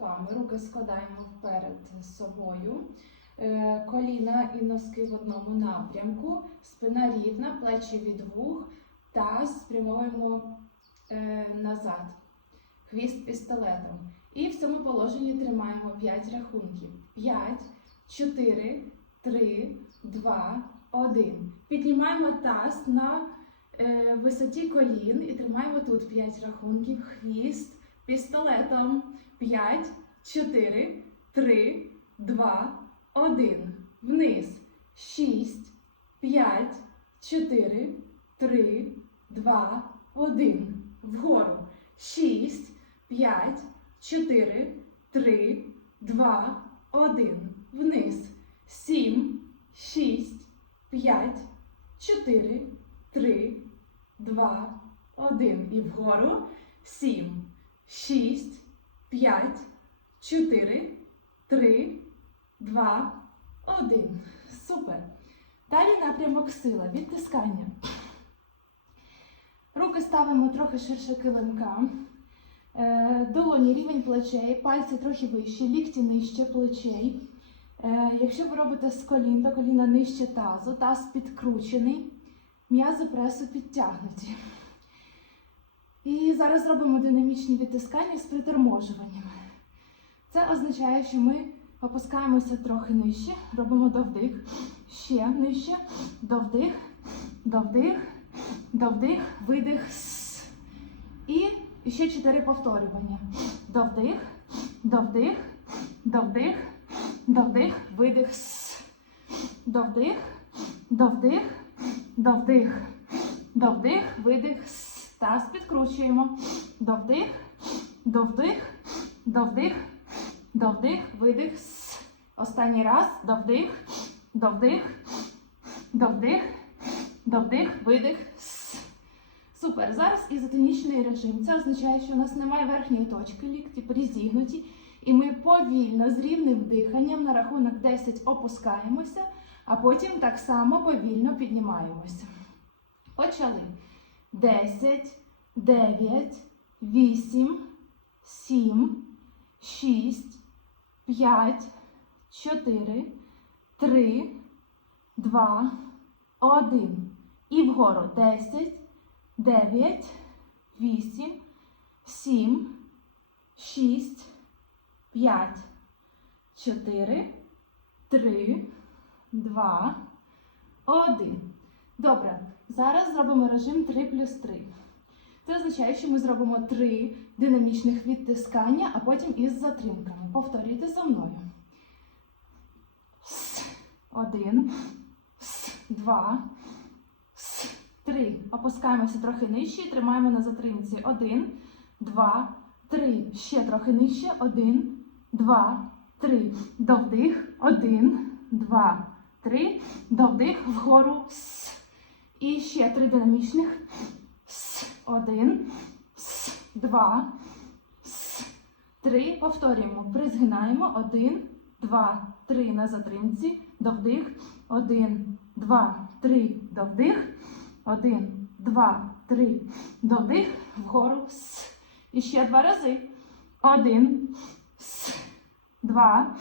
стопами. Руки складаємо вперед собою. Е, Коліна і носки в одному напрямку, спина рівна, плечі від вух, таз спрямовуємо е, назад. Хвіст пістолетом. І в цьому положенні тримаємо 5 рахунків. 5, 4, 3, 2, 1. Піднімаємо таз на е, висоті колін і тримаємо тут 5 рахунків. Хвіст пістолетом. 5, 4, 3, 2, 1. Вниз. 6, 5, 4, 3, 2, 1. Вгору. 6, 5, 4, 3, 2, 1. Вниз. 7, 6, 5, 4, 3, 2, 1. І вгору. 7, 6, 5, 4, 3, 2, 1. Супер. Далі напрямок сила. Відтискання. Руки ставимо трохи ширше килимка. Е, Долоні рівень плечей, пальці трохи вищі, лікті нижче плечей. Е, Якщо ви робите з колін, то коліна нижче тазу, таз підкручений, м'язи пресу підтягнуті. І зараз робимо динамічні відтискання з приторможуванням. Це означає, що ми опускаємося трохи нижче, робимо довдих, ще нижче, довдих, довдих, довдих, видих. І ще чотири повторювання. Довдих, довдих, довдих, довдих, видих. Довдих, довдих, довдих, довдих, видих. Таз підкручуємо. Довдих, довдих, довдих, довдих, видих. Останній раз. Довдих, довдих, довдих, довдих, видих. Супер. Зараз ізотонічний режим. Це означає, що у нас немає верхньої точки, лікті призігнуті. І ми повільно з рівним диханням на рахунок 10 опускаємося, а потім так само повільно піднімаємося. Почали. 10, 9, 8, 7, 6, 5, 4, 3, 2, 1. І вгору 10, 9, 8, 7, 6, 5, 4, 3, 2, 1. Добре. Зараз зробимо режим 3 плюс 3. Це означає, що ми зробимо 3 динамічних відтискання, а потім із затримками. Повторюйте за мною. С, Один, с, два, с, три. Опускаємося трохи нижче і тримаємо на затримці. Один, два, три. Ще трохи нижче. Один, два, три. Довдих. Один, два, три. Довдих вгору. С. І ще три динамічних. Один. Два. Три. Повторюємо. Призгинаємо. Один, два, три на затримці. Довдих. Один, два, три. Довдих. Один, два, три. Довдих. Вгору. С. І ще два рази. Один. Два.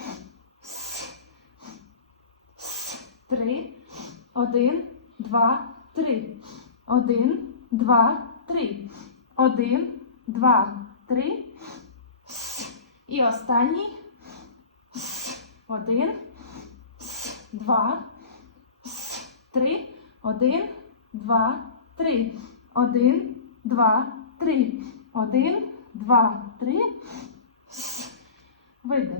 Три. Один, два, три. Один, два, три. Один, два, три. І останній. Один. Два. Три. Один, два, три. Один, два, три. Один, два, три. Видих.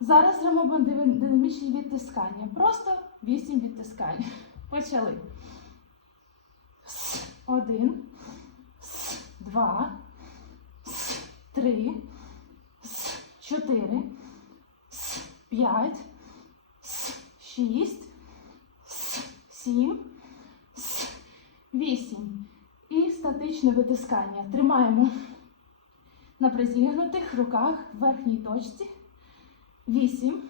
Зараз робимо динамічні відтискання. Просто вісім відтискань. Почали. Один. Два. Три. Чотири. П'ять. Шість. Сім. Вісім. І статичне витискання. Тримаємо на призігнутих руках в верхній точці. Вісім.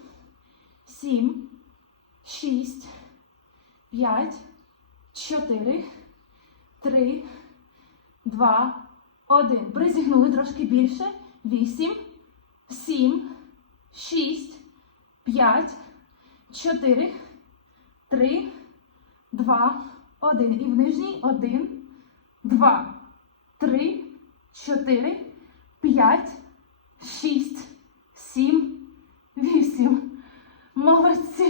Сім. Шість. П'ять. Чотири. Три. Два. Один. Призігнули трошки більше. Вісім. сім, шість, п'ять, чотири, три, два, один. І в нижній один, два, три, чотири, п'ять, шість, сім, вісім. Молодці!